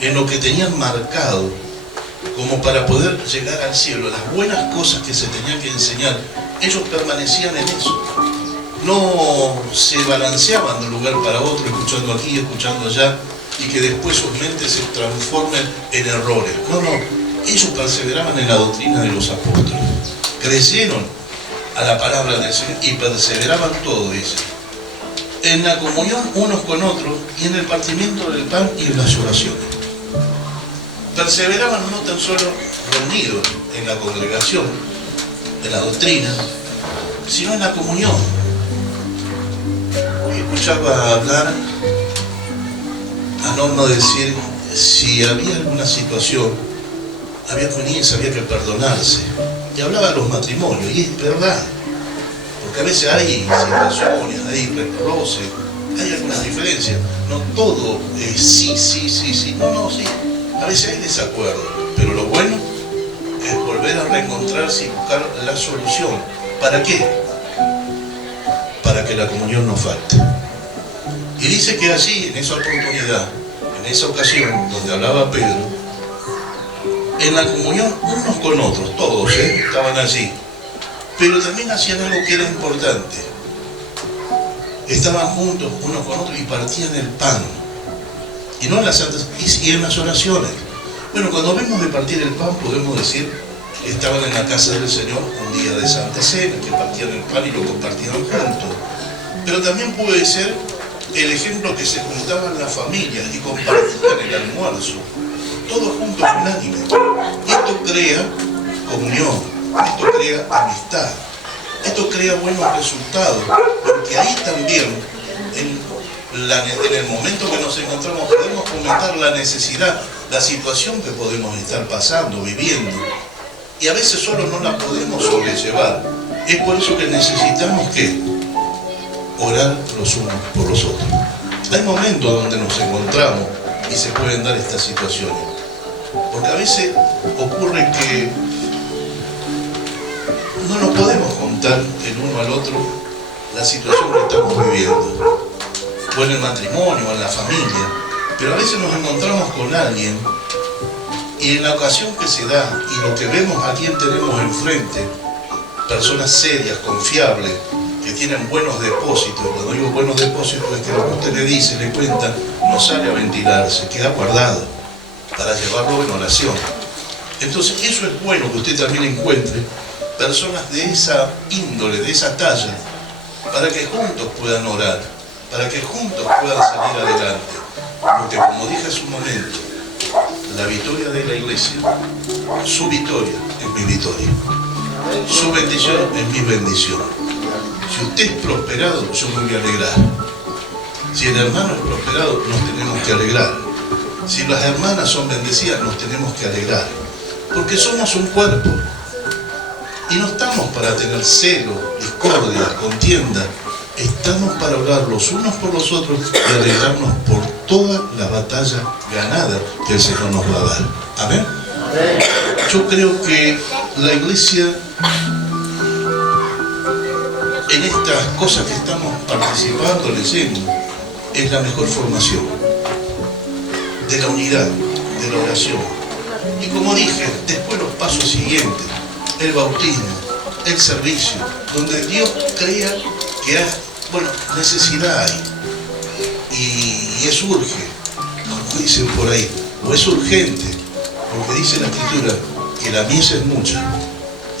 en lo que tenían marcado como para poder llegar al cielo, las buenas cosas que se tenían que enseñar. Ellos permanecían en eso, no se balanceaban de un lugar para otro, escuchando aquí, escuchando allá, y que después sus mentes se transformen en errores. No, ellos perseveraban en la doctrina de los apóstoles, creyeron a la palabra del Señor y perseveraban todo, dice, en la comunión unos con otros y en el partimiento del pan y en las oraciones. Perseveraban no tan solo reunidos en la congregación, en la doctrina, sino en la comunión. Escuchaba hablar a Norma decir, si había alguna situación, había que unirse, había que perdonarse. Y hablaba de los matrimonios, y es verdad, porque a veces hay situaciones, hay roces, hay algunas diferencias. No todo es sí, sí. A veces hay desacuerdo, pero lo bueno es volver a reencontrarse y buscar la solución. ¿Para qué? Para que la comunión no falte. Y dice que así, en esa oportunidad, en esa ocasión donde hablaba Pedro, en la comunión unos con otros, todos estaban allí, pero también hacían algo que era importante. Estaban juntos unos con otros y partían el pan, y no en las santas, y en las oraciones. Bueno, cuando vemos de partir el pan, podemos decir que estaban en la casa del Señor un día de Santa Cena, que partían el pan y lo compartían juntos. Pero también puede ser el ejemplo que se juntaban las familias y compartían el almuerzo, todos juntos, unánime. Y esto crea comunión, esto crea amistad, esto crea buenos resultados, porque ahí también, en el momento que nos encontramos, podemos comentar la necesidad, la situación que podemos estar pasando, viviendo, y a veces solo no la podemos sobrellevar. Es por eso que necesitamos que orar los unos por los otros. Hay momentos donde nos encontramos y se pueden dar estas situaciones, porque a veces ocurre que no nos podemos contar el uno al otro la situación que estamos viviendo, o en el matrimonio, o en la familia, pero a veces nos encontramos con alguien y en la ocasión que se da y lo que vemos a quien tenemos enfrente, personas serias, confiables, que que tienen buenos depósitos. Cuando digo buenos depósitos es que lo que usted le dice, le cuenta, no sale a ventilarse, queda guardado para llevarlo en oración. Entonces eso es bueno que usted también encuentre personas de esa índole, de esa talla, para que juntos puedan orar, para que juntos puedan salir adelante. Porque como dije hace un momento, la victoria de la iglesia, su victoria es mi victoria, su bendición es mi bendición. Si usted es prosperado, yo me voy a alegrar. Si el hermano es prosperado, nos tenemos que alegrar. Si las hermanas son bendecidas, nos tenemos que alegrar. Porque somos un cuerpo. Y no estamos para tener celo, discordia, contienda. Estamos para orar los unos por los otros y alegrarnos por toda la batalla ganada que el Señor nos va a dar. Amén. Yo creo que la iglesia, en estas cosas que estamos participando, leyendo, es la mejor formación de la unidad, de la oración. Y como dije, después los pasos siguientes, el bautismo, el servicio, donde Dios crea que hay, necesidad hay. Y es urge, como dicen por ahí, o es urgente, porque dice la Escritura que la mies es mucha,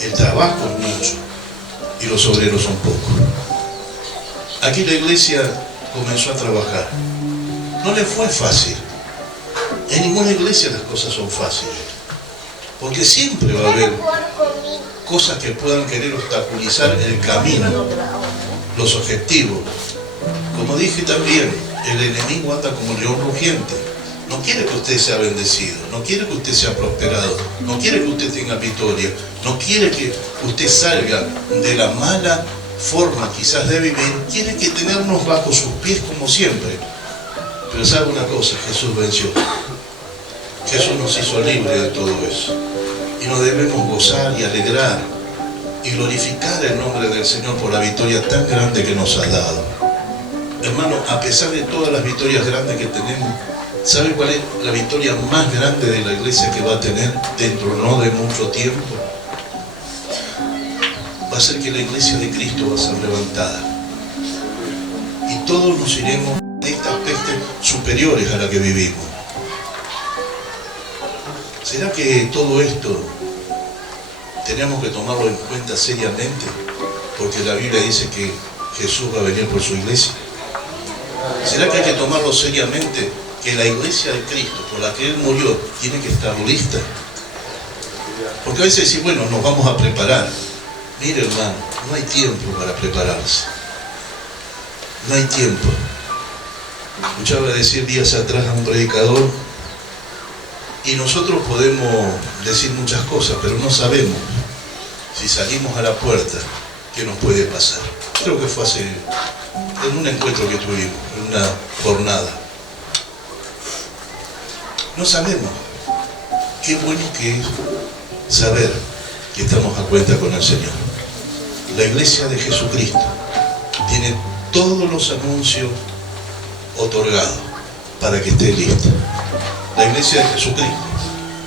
el trabajo es mucho, y los obreros son pocos. Aquí la iglesia comenzó a trabajar. No le fue fácil. En ninguna iglesia las cosas son fáciles, porque siempre va a haber cosas que puedan querer obstaculizar el camino, los objetivos. Como dije también, el enemigo anda como león rugiente. No quiere que usted sea bendecido, no quiere que usted sea prosperado, no quiere que usted tenga victoria, no quiere que usted salga de la mala forma quizás de vivir, quiere que tenernos bajo sus pies como siempre. Pero sabe una cosa, Jesús venció. Jesús nos hizo libres de todo eso. Y nos debemos gozar y alegrar y glorificar el nombre del Señor por la victoria tan grande que nos ha dado. Hermano, a pesar de todas las victorias grandes que tenemos, ¿sabe cuál es la victoria más grande de la iglesia que va a tener dentro no de mucho tiempo? Va a ser que la iglesia de Cristo va a ser levantada. Y todos nos iremos de estas pestes superiores a la que vivimos. ¿Será que todo esto tenemos que tomarlo en cuenta seriamente? Porque la Biblia dice que Jesús va a venir por su iglesia. ¿Será que hay que tomarlo seriamente? Que la iglesia de Cristo, por la que Él murió, tiene que estar lista. Porque a veces decimos, bueno, nos vamos a preparar. Mire, hermano, no hay tiempo para prepararse. No hay tiempo. Escuchaba decir días atrás a un predicador, y nosotros podemos decir muchas cosas, pero no sabemos si salimos a la puerta qué nos puede pasar. Creo que fue hace, en un encuentro que tuvimos, en una jornada. No sabemos. Qué bueno que es saber que estamos a cuenta con el Señor. La iglesia de Jesucristo tiene todos los anuncios otorgados para que esté lista. La iglesia de Jesucristo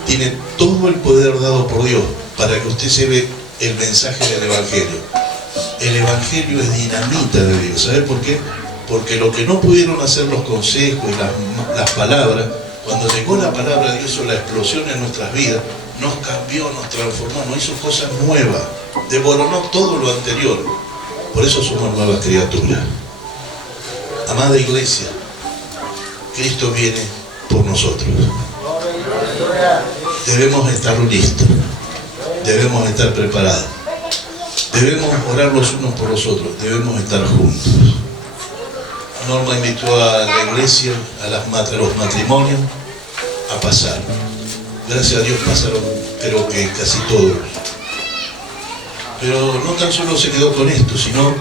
tiene todo el poder dado por Dios para que usted lleve el mensaje del Evangelio. El Evangelio es dinamita de Dios. ¿Sabe por qué? Porque lo que no pudieron hacer los consejos y las palabras, cuando llegó la palabra de Dios, hizo la explosión en nuestras vidas, nos cambió, nos transformó, nos hizo cosas nuevas, devoronó todo lo anterior. Por eso somos nuevas criaturas. Amada iglesia, Cristo viene por nosotros. Debemos estar listos, debemos estar preparados, debemos orar los unos por los otros, debemos estar juntos. Norma invitó a la iglesia, a los matrimonios, a pasar. Gracias a Dios pasaron, creo que casi todos. Pero no tan solo se quedó con esto, sino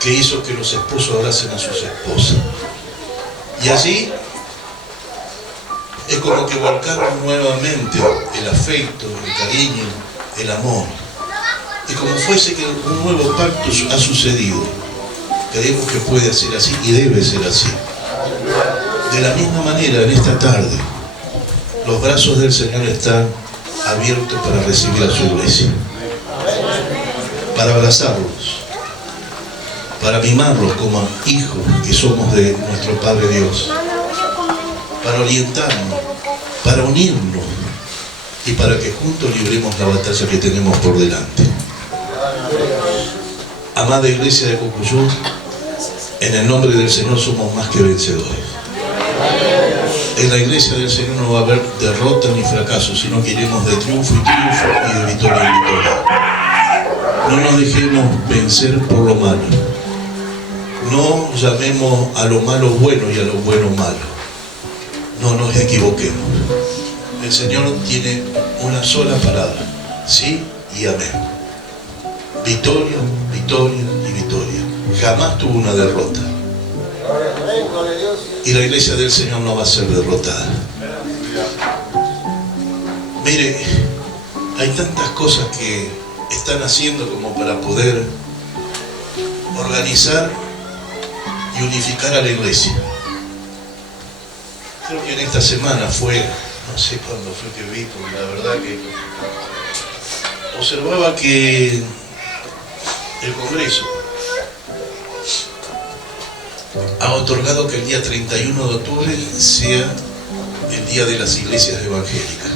que hizo que los esposos abracen a sus esposas. Y allí es como que volcaron nuevamente el afecto, el cariño, el amor. Y como fuese que un nuevo pacto ha sucedido, creemos que puede ser así y debe ser así. De la misma manera, en esta tarde, los brazos del Señor están abiertos para recibir a su iglesia, para abrazarlos, para mimarlos como hijos que somos de nuestro Padre Dios, para orientarnos, para unirnos y para que juntos libremos la batalla que tenemos por delante. Amada Iglesia de Cocuyú, en el nombre del Señor somos más que vencedores. En la Iglesia del Señor no va a haber derrota ni fracaso, sino que iremos de triunfo y triunfo y de victoria en victoria. No nos dejemos vencer por lo malo. No llamemos a lo malo bueno y a lo bueno malo. No nos equivoquemos. El Señor tiene una sola palabra: sí y amén. Victoria, victoria y victoria. Jamás tuvo una derrota. Y la Iglesia del Señor no va a ser derrotada. Mire, hay tantas cosas que están haciendo como para poder organizar y unificar a la Iglesia. Creo que en esta semana fue, no sé cuándo fue que vi, porque la verdad que observaba que el Congreso ha otorgado que el día 31 de octubre sea el día de las iglesias evangélicas.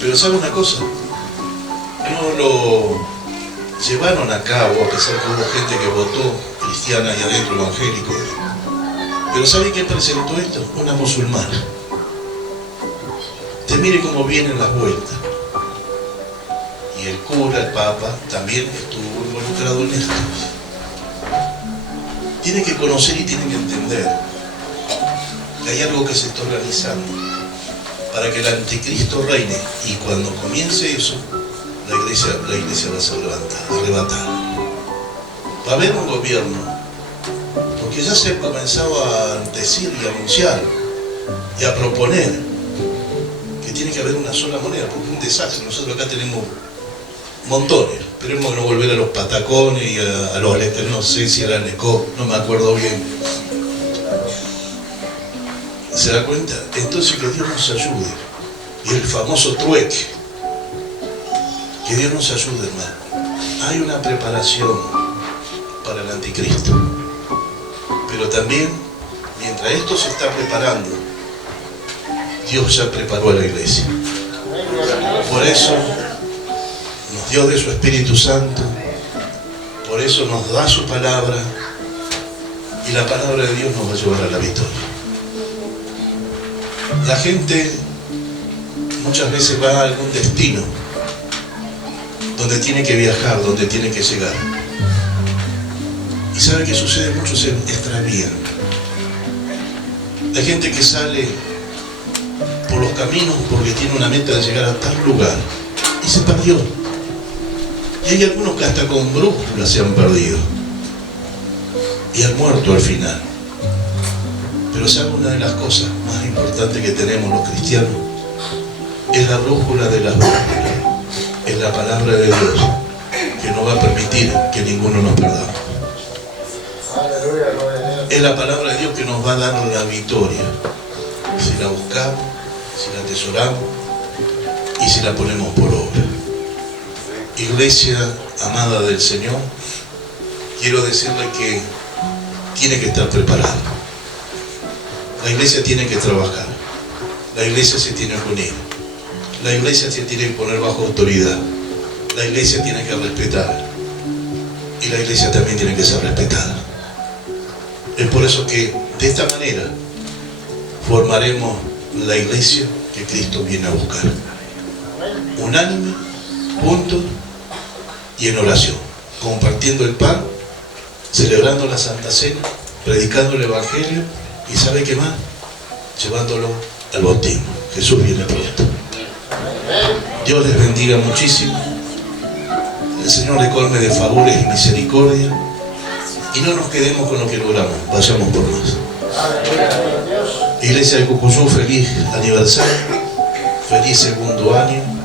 Pero ¿sabe una cosa? No lo llevaron a cabo, a pesar que hubo gente que votó cristiana y adentro evangélico. Pero ¿sabe quién presentó esto? Una musulmana. Te mire cómo vienen las vueltas. Y el cura, el papa, también estuvo involucrado en esto. Tienen que conocer y tienen que entender que hay algo que se está organizando para que el anticristo reine, y cuando comience eso, la iglesia va a ser arrebatada. Va a haber un gobierno, porque ya se comenzaba a decir y a anunciar y a proponer que tiene que haber una sola moneda, porque es un desastre. Nosotros acá tenemos montones. Esperemos no volver a los patacones y a los, no sé si era Necó, no me acuerdo bien. ¿Se da cuenta? Entonces que Dios nos ayude. Y el famoso trueque. Que Dios nos ayude, hermano. Hay una preparación para el anticristo. Pero también, mientras esto se está preparando, Dios ya preparó a la iglesia. Por eso nos dio de su Espíritu Santo, por eso nos da su palabra, y la palabra de Dios nos va a llevar a la victoria. La gente muchas veces va a algún destino donde tiene que viajar, donde tiene que llegar, y sabe que sucede, muchos se extravían. Hay gente que sale por los caminos porque tiene una meta de llegar a tal lugar y se perdió. Y hay algunos que hasta con brújula se han perdido y han muerto al final. Pero ¿sabe? Una de las cosas más importantes que tenemos los cristianos es la brújula de las brújulas, es la palabra de Dios, que no va a permitir que ninguno nos perdamos. Es la palabra de Dios que nos va a dar la victoria si la buscamos, si la atesoramos y si la ponemos por obra. Iglesia amada del Señor, quiero decirle que tiene que estar preparada. La iglesia tiene que trabajar. La iglesia se tiene que unir. La iglesia se tiene que poner bajo autoridad. La iglesia tiene que respetar. Y la iglesia también tiene que ser respetada. Es por eso que de esta manera formaremos la iglesia que Cristo viene a buscar. Unánime, juntos y en oración, compartiendo el pan, celebrando la Santa Cena, predicando el Evangelio y ¿sabe qué más? Llevándolo al bautismo. Jesús viene pronto. Dios les bendiga muchísimo. El Señor le colme de favores y misericordia. Y no nos quedemos con lo que logramos, vayamos por más. Iglesia de Cocuyú, feliz aniversario, feliz segundo año.